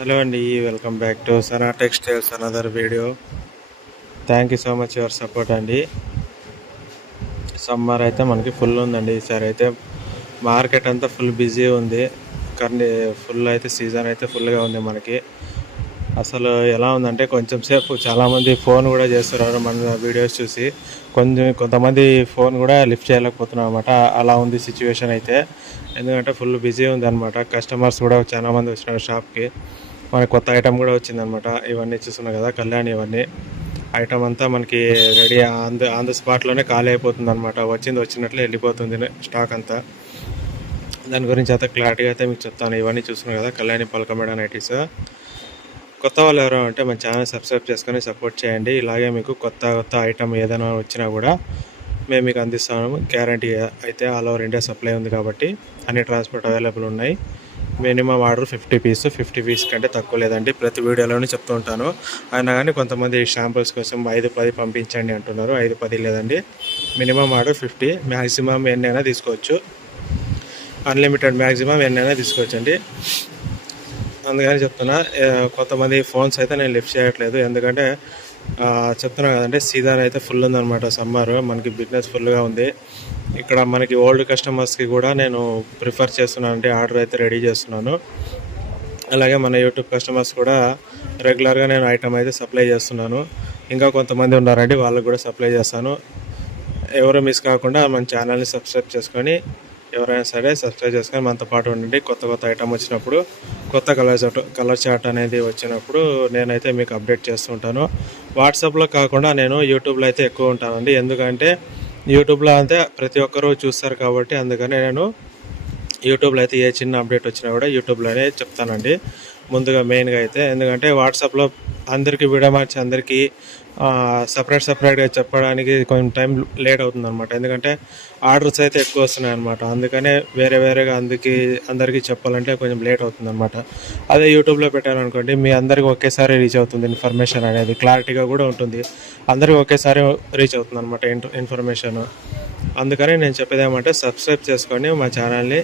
Hello అండి, welcome back to Sana textiles another video. Thank you so much your support అండి. Summer అయితే మనకి full ఉందండి. ఈసారి అయితే మార్కెట్ అంతా ఫుల్ బిజీ ఉంది. కానీ ఫుల్ అయితే సీజన్ అయితే ఫుల్గా ఉంది మనకి. అసలు ఎలా ఉందంటే కొంచెం సేపు చాలామంది ఫోన్ కూడా చేస్తున్నారు మన వీడియోస్ చూసి. కొంతమంది ఫోన్ కూడా లిఫ్ట్ చేయలేకపోతున్నారు అనమాట. అలా ఉంది సిచ్యువేషన్ అయితే. ఎందుకంటే ఫుల్ బిజీ ఉంది అనమాట. కస్టమర్స్ కూడా చాలామంది వచ్చినారు షాప్కి. మనకి కొత్త ఐటమ్ కూడా వచ్చిందనమాట. ఇవన్నీ చూస్తున్నాం కదా, కళ్యాణ్. ఇవన్నీ ఐటమ్ అంతా మనకి రెడీ ఆన్ ద స్పాట్లోనే ఖాళీ అయిపోతుంది అనమాట. వచ్చినట్లు వెళ్ళిపోతుంది స్టాక్ అంతా. దాని గురించి అయితే క్లారిటీగా అయితే మీకు చెప్తాను. ఇవన్నీ చూస్తున్నాం కదా, కళ్యాణి పలక మేడ నైటీస్. కొత్త వాళ్ళు ఎవరో అంటే మన ఛానల్ సబ్స్క్రైబ్ చేసుకొని సపోర్ట్ చేయండి. ఇలాగే మీకు కొత్త ఐటమ్ ఏదైనా వచ్చినా కూడా మేము మీకు అందిస్తాము. గ్యారంటీ అయితే ఆల్ ఓవర్ ఇండియా సప్లై ఉంది కాబట్టి అన్ని ట్రాన్స్పోర్ట్ అవైలబుల్ ఉన్నాయి. మినిమం ఆర్డర్ 50 పీస్ కంటే తక్కువ లేదండి. ప్రతి వీడియోలోనే చెప్తూ ఉంటాను. అయినా కానీ కొంతమంది షాంపుల్స్ కోసం 5-10 పంపించండి అంటున్నారు. 5-10 లేదండి, మినిమం ఆర్డర్ 50. మ్యాక్సిమం ఎన్నైనా తీసుకోవచ్చు, అన్లిమిటెడ్ మ్యాక్సిమం ఎన్నైనా తీసుకోవచ్చండి. అందుకని చెప్తున్నా. కొంతమంది ఫోన్స్ అయితే నేను లిఫ్ట్ చేయట్లేదు, ఎందుకంటే చెప్తున్నా కదండి, సీజన్ అయితే ఫుల్ ఉందన్నమాట. సమ్మర్ మనకి బిజినెస్ ఫుల్గా ఉంది. ఇక్కడ మనకి ఓల్డ్ కస్టమర్స్కి కూడా నేను ప్రిఫర్ చేస్తున్నాను అంటే ఆర్డర్ అయితే రెడీ చేస్తున్నాను. అలాగే మన యూట్యూబ్ కస్టమర్స్ కూడా రెగ్యులర్గా నేను ఐటమ్ అయితే సప్లై చేస్తున్నాను. ఇంకా కొంతమంది ఉన్నారండి, వాళ్ళకు కూడా సప్లై చేస్తాను. ఎవరు మిస్ కాకుండా మన ఛానల్ని సబ్స్క్రైబ్ చేసుకొని, ఎవరైనా సరే సబ్స్క్రైబ్ చేసుకొని మనతో పాటు ఉండండి. కొత్త ఐటమ్ వచ్చినప్పుడు, కొత్త కలర్ చార్ట్ అనేది వచ్చినప్పుడు నేనైతే మీకు అప్డేట్ చేస్తుంటాను. వాట్సాప్లో కాకుండా నేను యూట్యూబ్లో అయితే ఎక్కువ ఉంటానండి. ఎందుకంటే యూట్యూబ్లో అయితే ప్రతి ఒక్కరూ చూస్తారు కాబట్టి, అందుకని నేను యూట్యూబ్లో అయితే ఏ చిన్న అప్డేట్ వచ్చినా కూడా యూట్యూబ్లోనే చెప్తానండి ముందుగా మెయిన్గా అయితే. ఎందుకంటే వాట్సాప్లో అందరికీ వీడియో మార్చి అందరికీ సపరేట్గా చెప్పడానికి కొంచెం టైం లేట్ అవుతుంది అనమాట. ఎందుకంటే ఆర్డర్స్ అయితే ఎక్కువ వస్తున్నాయి అనమాట. అందుకనే వేరేగా అందరికీ చెప్పాలంటే కొంచెం లేట్ అవుతుంది అనమాట. అదే యూట్యూబ్లో పెట్టారనుకోండి, మీ అందరికీ ఒకేసారి రీచ్ అవుతుంది ఇన్ఫర్మేషన్ అనేది. క్లారిటీగా కూడా ఉంటుంది, అందరికీ ఒకేసారి రీచ్ అవుతుంది అనమాట ఇన్ఫర్మేషన్. అందుకని నేను చెప్పేది ఏమంటే, సబ్స్క్రైబ్ చేసుకొని మా ఛానల్ని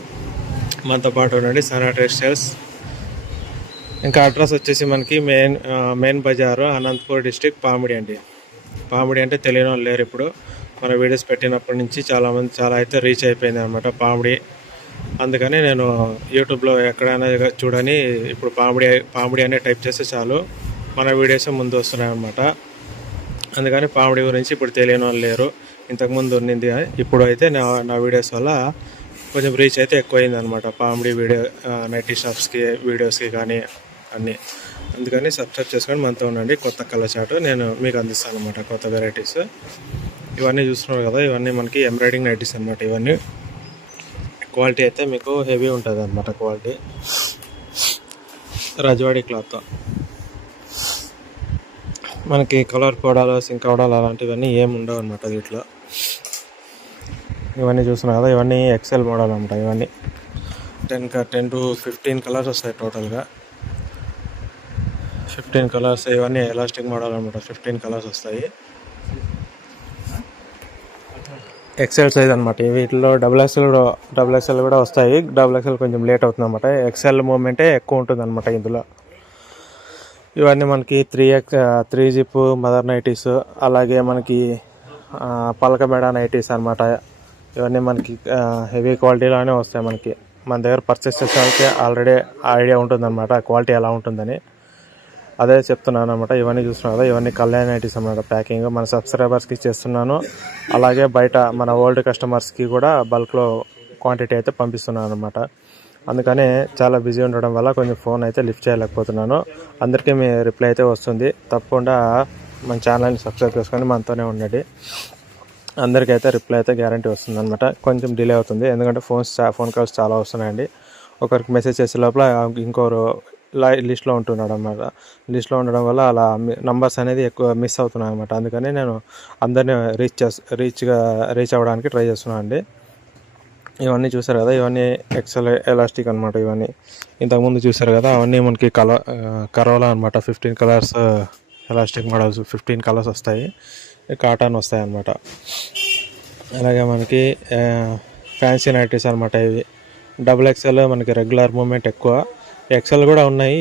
మనతో పాటు ఉండండి. సనా టెక్స్టైల్స్. ఇంకా అడ్రస్ వచ్చేసి మనకి మెయిన్ బజారు, అనంతపూర్ డిస్టిక్, పామిడి అండి. పామిడి అంటే తెలియని వాళ్ళు లేరు. ఇప్పుడు మన వీడియోస్ పెట్టినప్పటి నుంచి చాలా అయితే రీచ్ అయిపోయింది అనమాట పామిడి. అందుకని నేను యూట్యూబ్లో ఎక్కడైనా చూడని ఇప్పుడు పామిడి అనే టైప్ చేస్తే చాలు మన వీడియోస్ ముందు వస్తున్నాయి అనమాట. అందుకని పామిడి గురించి ఇప్పుడు తెలియని వాళ్ళు లేరు. ఇంతకుముందు ఉన్నింది, ఇప్పుడు అయితే నా వీడియోస్ వల్ల కొంచెం రీచ్ అయితే ఎక్కువైంది అనమాట. పామిడి నైటీ షాప్స్కి వీడియోస్కి కానీ అన్నీ. అందుకని సబ్స్క్రైబ్ చేసుకొని మనతో ఉండండి. కొత్త కలర్ చార్ట్ నేను మీకు అందిస్తాను అనమాట, కొత్త వెరైటీస్. ఇవన్నీ చూస్తున్నారు కదా, ఇవన్నీ మనకి ఎంబ్రాయిడింగ్ నైటీస్ అనమాట. ఇవన్నీ క్వాలిటీ అయితే మీకు హెవీ ఉంటుంది అనమాట. Quality Rajwadi cloth. మనకి కలర్ పౌడాలు, సింక్ పౌడాలు అలాంటివన్నీ ఏమి ఉండవు అనమాట వీటిలో. ఇవన్నీ చూస్తున్నారు కదా, ఇవన్నీ ఎక్సెల్ మోడల్ అనమాట. ఇవన్నీ 10 to 15 కలర్స్ వస్తాయి టోటల్గా. 15 కలర్స్. ఇవన్నీ ఎలాస్టిక్ మోడల్ అనమాట. 15 కలర్స్ వస్తాయి. ఎక్సెల్ సైజ్ అనమాట. వీటిలో డబుల్ ఎక్సెల్ కూడా వస్తాయి. డబుల్ ఎక్సెల్ కొంచెం లేట్ అవుతుంది అనమాట. ఎక్సెల్ మూమెంటే ఎక్కువ ఉంటుంది అనమాట ఇందులో. ఇవన్నీ మనకి 3 జిప్ మదర్ నైటీస్, అలాగే మనకి పలక మేడ నైటీస్ అనమాట. ఇవన్నీ మనకి హెవీ క్వాలిటీలోనే వస్తాయి మనకి. మన దగ్గర పర్చేస్ చేసే ఆల్రెడీ ఐడియా ఉంటుందన్నమాట క్వాలిటీ ఎలా ఉంటుందని. అదే చెప్తున్నాను అనమాట. ఇవన్నీ చూస్తున్నాను కదా, ఇవన్నీ కళ్యాణ్ నైటీస్ అనమాట. ప్యాకింగ్ మన సబ్స్క్రైబర్స్కి చేస్తున్నాను. అలాగే బయట మన ఓల్డ్ కస్టమర్స్కి కూడా బల్క్లో క్వాంటిటీ అయితే పంపిస్తున్నాను అనమాట. అందుకని చాలా బిజీ ఉండడం వల్ల కొంచెం ఫోన్ అయితే లిఫ్ట్ చేయలేకపోతున్నాను. అందరికీ మీ రిప్లై అయితే వస్తుంది. తప్పకుండా మన ఛానల్ని సబ్స్క్రైబ్ చేసుకొని మనతోనే ఉండండి. అందరికైతే రిప్లై అయితే గ్యారంటీ వస్తుంది అనమాట. కొంచెం డిలే అవుతుంది, ఎందుకంటే ఫోన్ కాల్స్ చాలా వస్తున్నాయండి. ఒకరికి మెసేజ్ చేసే లోపల ఇంకొకరు లిస్ట్లో ఉంటున్నాడు అనమాట. లిస్ట్లో ఉండడం వల్ల అలా నంబర్స్ అనేది ఎక్కువ మిస్ అవుతున్నాయి అనమాట. అందుకని నేను అందరినీ రీచ్ అవ్వడానికి ట్రై చేస్తున్నాను అండి. ఇవన్నీ చూసారు కదా, ఇవన్నీ ఎక్సెల్ ఎలాస్టిక్ అనమాట. ఇవన్నీ ఇంతకుముందు చూసారు కదా, అవన్నీ మనకి కరోలా అనమాట. 15 కలర్స్ ఎలాస్టిక్ మోడల్స్, 15 కలర్స్ వస్తాయి. కాటన్ వస్తాయి అన్నమాట. అలాగే మనకి ఫ్యాన్సీ నైటీస్ అనమాట. ఇవి డబుల్ ఎక్స్ఎల్ మనకి రెగ్యులర్ మూమెంట్ ఎక్కువ. ఎక్సెల్ కూడా ఉన్నాయి.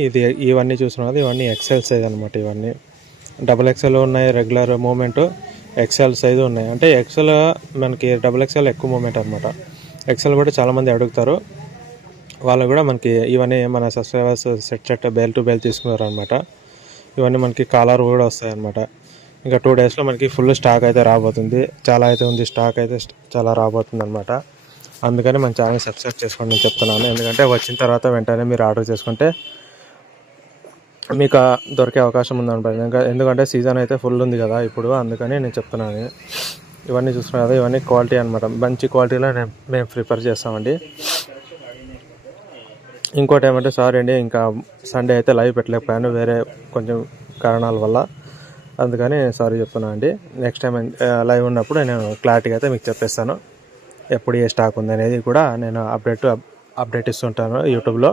ఇవన్నీ చూస్తున్నారు, ఇవన్నీ ఎక్సెల్ సైజ్ అనమాట. ఇవన్నీ డబుల్ ఎక్సెల్ ఉన్నాయి, రెగ్యులర్ మూమెంట్, ఎక్సెల్ సైజు ఉన్నాయి. అంటే ఎక్సెల్ మనకి డబుల్ ఎక్సెల్ ఎక్కువ మూమెంట్ అనమాట. ఎక్సెల్ కూడా చాలామంది అడుగుతారు, వాళ్ళు కూడా మనకి ఇవన్నీ మన subscribers set bell to bell తీసుకున్నారు అనమాట. ఇవన్నీ మనకి కాలర్ కూడా వస్తాయి అనమాట. ఇంకా 2 డేస్లో మనకి ఫుల్ స్టాక్ అయితే రాబోతుంది. చాలా అయితే ఉంది, స్టాక్ అయితే చాలా రాబోతుంది అనమాట. అందుకని మన ఛానల్ సబ్స్క్రైబ్ చేసుకోండి నేను చెప్తున్నాను. ఎందుకంటే వచ్చిన తర్వాత వెంటనే మీరు ఆర్డర్ చేసుకుంటే మీకు దొరికే అవకాశం ఉందన్నమాట. ఎందుకంటే సీజన్ అయితే ఫుల్ ఉంది కదా ఇప్పుడు, అందుకని నేను చెప్తున్నాను. ఇవన్నీ చూస్తున్నారు కదా, ఇవన్నీ క్వాలిటీ అనమాట. మంచి క్వాలిటీలో మేము ప్రిఫర్ చేస్తామండి. ఇంకోటి ఏమంటే సారీ అండి, ఇంకా సండే అయితే లైవ్ పెట్టలేకపోయాను వేరే కొంచెం కారణాల వల్ల, అందుకని సారీ చెప్తున్నాను అండి. నెక్స్ట్ టైం లైవ్ ఉన్నప్పుడు నేను క్లారిటీగా అయితే మీకు చెప్పేస్తాను, ఎప్పుడు ఏ స్టాక్ ఉంది అనేది కూడా నేను అప్డేట్ ఇస్తుంటాను యూట్యూబ్లో.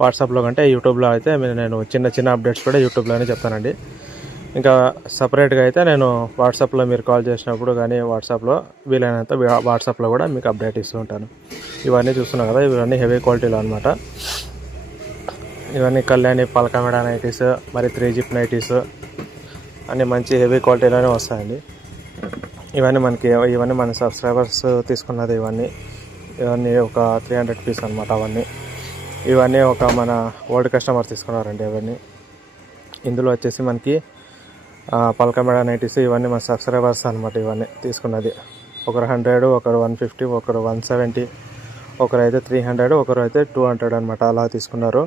వాట్సాప్లో కంటే యూట్యూబ్లో అయితే నేను చిన్న అప్డేట్స్ కూడా యూట్యూబ్లోనే చెప్తానండి. ఇంకా సపరేట్గా అయితే నేను వాట్సాప్లో మీరు కాల్ చేసినప్పుడు కానీ వాట్సాప్లో వీలైనంత వాట్సాప్లో కూడా మీకు అప్డేట్ ఇస్తూ ఉంటాను. ఇవన్నీ చూస్తున్నాం కదా, ఇవన్నీ హెవీ క్వాలిటీలో అనమాట. ఇవన్నీ కళ్యాణి పలకమెడ నైటీస్, మరి 3 జిప్ నైటీస్ అన్నీ మంచి హెవీ క్వాలిటీలోనే వస్తాయండి. ఇవన్నీ మన సబ్స్క్రైబర్స్ తీసుకున్నది. ఇవన్నీ ఒక 300 పీస్ అనమాట. ఇవన్నీ ఒక మన ఓల్డ్ కస్టమర్ తీసుకున్నారండి. ఇందులో వచ్చేసి మనకి పలకమెడ నైటీస్ ఇవన్నీ మన సబ్స్క్రైబర్స్ అనమాట. ఇవన్నీ తీసుకున్నది ఒకరు 100, ఒకరు 150, ఒకరు 170, ఒకరు అయితే 300, ఒకరు అయితే 200 అనమాట. అలా తీసుకున్నారు.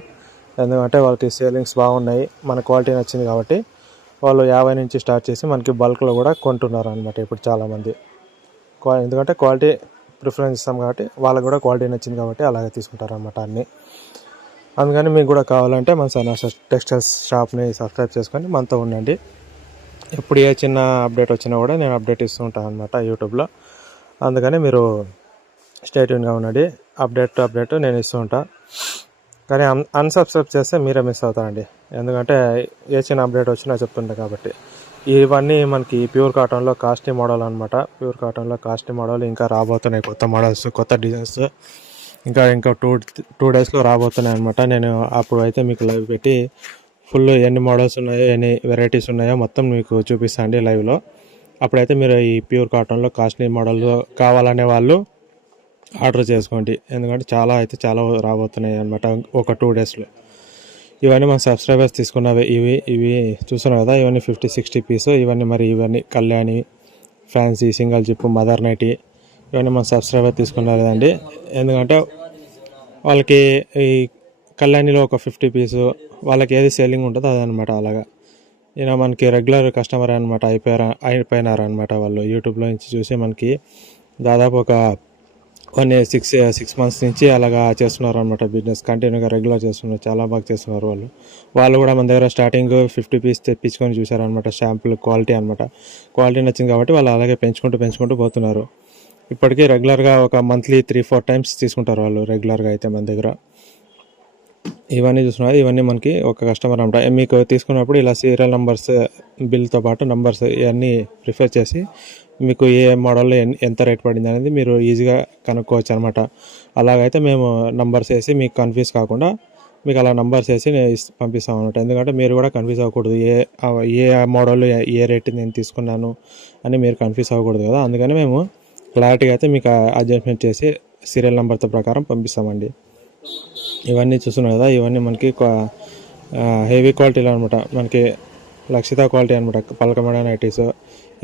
ఎందుకంటే వాళ్ళకి సేలింగ్స్ బాగున్నాయి, మన క్వాలిటీ నచ్చింది కాబట్టి వాళ్ళు 50 నుంచి స్టార్ట్ చేసి మనకి బల్క్లో కూడా కొంటున్నారు అనమాట ఇప్పుడు చాలామంది. ఎందుకంటే క్వాలిటీ ప్రిఫరెన్స్ ఇస్తాం కాబట్టి వాళ్ళకి కూడా క్వాలిటీ నచ్చింది కాబట్టి అలాగే తీసుకుంటారు అనమాట అన్నీ. అందుకని మీకు కూడా కావాలంటే మన సైనా టెక్స్టైల్స్ షాప్ని సబ్స్క్రైబ్ చేసుకొని మనతో ఉండండి. ఎప్పుడు ఏ చిన్న అప్డేట్ వచ్చినా కూడా నేను అప్డేట్ ఇస్తూ ఉంటాను అనమాట యూట్యూబ్లో. అందుకని మీరు స్టే ట్యూన్గా ఉండండి. అప్డేట్ నేను ఇస్తూ ఉంటాను. కానీ అన్సబ్స్క్రైబ్ చేస్తే మీరే మిస్ అవుతారండి. ఎందుకంటే ఏ చిన్న అప్డేట్ వచ్చినా చెప్తుంటా కాబట్టి. ఇవన్నీ మనకి ప్యూర్ కాటన్లో కాస్ట్లీ మోడల్ అనమాట. ప్యూర్ కాటన్లో కాస్ట్లీ మోడల్ ఇంకా రాబోతున్నాయి, కొత్త మోడల్స్, కొత్త డిజైన్స్ ఇంకా 2 డేస్లో రాబోతున్నాయి అనమాట. నేను అప్పుడు అయితే మీకు లైవ్ పెట్టి ఫుల్ ఎన్ని మోడల్స్ ఉన్నాయో, ఎన్ని వెరైటీస్ ఉన్నాయో మొత్తం మీకు చూపిస్తాను అండి లైవ్లో. అప్పుడైతే మీరు ఈ ప్యూర్ కాటన్లో కాస్ట్లీ మోడల్ కావాలనే వాళ్ళు ఆర్డర్ చేసుకోండి. ఎందుకంటే చాలా రాబోతున్నాయి అనమాట ఒక 2 డేస్లో. ఇవన్నీ మన సబ్స్క్రైబర్స్ తీసుకున్నవి. ఇవి చూస్తున్నారు కదా, ఇవన్నీ 50-60 పీస్. ఇవన్నీ Kalyani fancy single zip mother nightie ఇవన్నీ మన సబ్స్క్రైబర్ తీసుకున్నారు కదండి. ఎందుకంటే వాళ్ళకి ఈ కళ్యాణిలో ఒక 50 పీసు వాళ్ళకి ఏది సేలింగ్ ఉంటుందో అదనమాట. అలాగా మనకి రెగ్యులర్ కస్టమర్ అనమాట, అయిపోయినారనమాట. వాళ్ళు యూట్యూబ్లో నుంచి చూసి మనకి దాదాపు ఒక 6 months నుంచి అలాగా చేస్తున్నారు అనమాట. బిజినెస్ కంటిన్యూగా రెగ్యులర్ చేస్తున్నారు, చాలా బాగా చేస్తున్నారు వాళ్ళు కూడా మన దగ్గర స్టార్టింగ్ 50 పీస్ తెప్పించుకొని చూసారనమాట. శాంపుల్ క్వాలిటీ అనమాట. క్వాలిటీ నచ్చింది కాబట్టి వాళ్ళు అలాగే పెంచుకుంటూ పోతున్నారు. ఇప్పటికీ రెగ్యులర్గా ఒక మంత్లీ 3-4 times తీసుకుంటారు వాళ్ళు రెగ్యులర్గా అయితే మన దగ్గర. ఇవన్నీ చూస్తున్నారు, ఇవన్నీ మనకి ఒక కస్టమర్ అనమాట. మీకు తీసుకున్నప్పుడు ఇలా సీరియల్ నెంబర్స్, బిల్తో పాటు నెంబర్స్ ఇవన్నీ ప్రిఫర్ చేసి మీకు ఏ మోడల్లో ఎంత రేట్ పడింది అనేది మీరు ఈజీగా కనుక్కోవచ్చు అనమాట. అలాగైతే మేము నంబర్స్ వేసి మీకు కన్ఫ్యూజ్ కాకుండా మీకు అలా నంబర్స్ వేసి పంపిస్తాం అనమాట. ఎందుకంటే మీరు కూడా కన్ఫ్యూజ్ అవ్వకూడదు, ఏ మోడల్ ఏ రేట్ నేను తీసుకున్నాను అని మీరు కన్ఫ్యూజ్ అవ్వకూడదు కదా. అందుకని మేము క్లారిటీగా అయితే మీకు అడ్జస్ట్మెంట్ చేసి సీరియల్ నెంబర్తో ప్రకారం పంపిస్తామండి. ఇవన్నీ చూస్తున్నారు కదా, ఇవన్నీ మనకి హెవీ క్వాలిటీలో అనమాట. మనకి లక్షిత క్వాలిటీ అనమాట, పలకమెడ నైటీస్.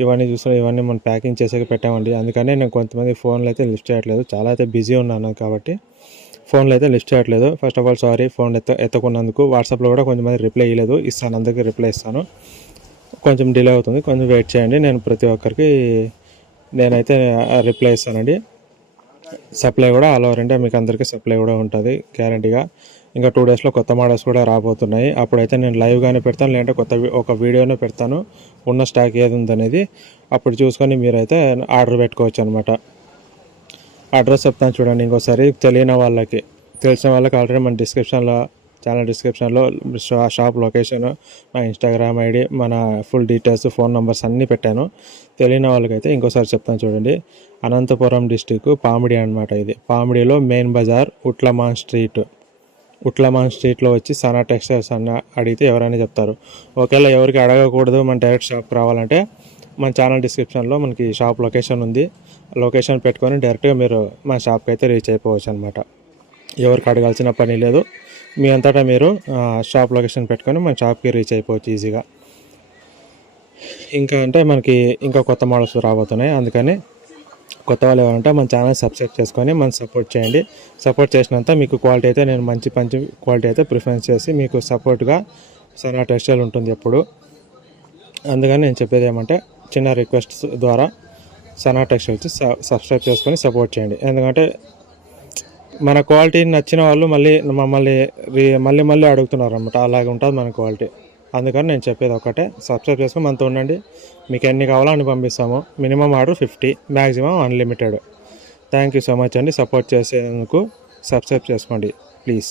ఇవన్నీ చూస్తున్నారు, ఇవన్నీ మనం ప్యాకింగ్ చేసాక పెట్టామండి. అందుకని నేను కొంతమంది ఫోన్లు అయితే లిఫ్ట్ చేయట్లేదు, చాలా అయితే బిజీ ఉన్నాను కాబట్టి ఫోన్లు అయితే లిఫ్ట్ చేయట్లేదు. First of all sorry phone ఎత్తకున్నందుకు. వాట్సాప్లో కూడా కొంతమంది రిప్లై ఇవ్వలేదు, ఇస్తాను, అందరికీ రిప్లై ఇస్తాను. కొంచెం డిలే అవుతుంది, కొంచెం వెయిట్ చేయండి. నేను ప్రతి ఒక్కరికి నేనైతే రిప్లై ఇస్తానండి. సప్లై కూడా ఆల్ ఓవర్ ఇండియా మీకు అందరికీ సప్లై కూడా ఉంటుంది గ్యారంటీగా. ఇంకా 2 డేస్లో కొత్త మోడల్స్ కూడా రాబోతున్నాయి. అప్పుడైతే నేను లైవ్గానే పెడతాను, లేదంటే ఒక వీడియోనే పెడతాను ఉన్న స్టాక్ ఏది ఉందనేది. అప్పుడు చూసుకొని మీరైతే ఆర్డర్ పెట్టుకోవచ్చు అనమాట. అడ్రస్ చెప్తాను చూడండి ఇంకోసారి, తెలిసిన వాళ్ళకి. తెలిసిన వాళ్ళకి ఆల్రెడీ మన ఛానల్ డిస్క్రిప్షన్లో షాప్ లొకేషన్, మా ఇన్స్టాగ్రామ్ ఐడి, మన ఫుల్ డీటెయిల్స్, ఫోన్ నెంబర్స్ అన్నీ పెట్టాను. తెలియని వాళ్ళకైతే ఇంకోసారి చెప్తాను చూడండి. అనంతపురం డిస్టిక్ పామిడి అనమాట. ఇది పామిడిలో మెయిన్ బజార్, ఉట్లమాన్ స్ట్రీట్, ఉట్లమాన్ స్ట్రీట్లో వచ్చి సనా టెక్స్టైల్స్ అన్న అడిగితే ఎవరైనా చెప్తారు. ఒకవేళ ఎవరికి అడగకూడదు, మన డైరెక్ట్ షాప్కి రావాలంటే మన ఛానల్ డిస్క్రిప్షన్లో మనకి షాప్ లొకేషన్ ఉంది. లొకేషన్ పెట్టుకొని డైరెక్ట్గా మీరు మన షాప్కి అయితే రీచ్ అయిపోవచ్చు అనమాట. ఎవరికి అడగాల్సిన పని లేదు. మీ అంతటా మీరు షాప్ లొకేషన్ పెట్టుకొని మన షాప్కి రీచ్ అయిపోవచ్చు ఈజీగా. ఇంకా అంటే మనకి ఇంకా కొత్త మోడల్స్ రాబోతున్నాయి. అందుకని కొత్త వాళ్ళు ఎవరంటే మన ఛానల్ సబ్స్క్రైబ్ చేసుకొని మనం సపోర్ట్ చేయండి. సపోర్ట్ చేసినంత మీకు క్వాలిటీ అయితే నేను మంచి క్వాలిటీ అయితే ప్రిఫరెన్స్ చేసి మీకు సపోర్ట్గా సనా టెక్స్టైల్ ఉంటుంది ఎప్పుడు. అందుకని నేను చెప్పేది ఏమంటే చిన్న రిక్వెస్ట్ ద్వారా సనా టెక్స్టైల్స్ సబ్స్క్రైబ్ చేసుకొని సపోర్ట్ చేయండి. ఎందుకంటే మన క్వాలిటీ నచ్చిన వాళ్ళు మమ్మల్ని మళ్ళీ అడుగుతున్నారు అనమాట. అలాగే ఉంటుంది మన క్వాలిటీ. అందుకని నేను చెప్పేది ఒకటే, సబ్స్క్రైబ్ చేసుకొని మనతో ఉండండి. మీకు ఎన్ని కావాలో అన్ని పంపిస్తాము. Minimum order 50, maximum unlimited. Thank you so much అండి. సపోర్ట్ చేసేందుకు సబ్స్క్రైబ్ చేసుకోండి ప్లీజ్.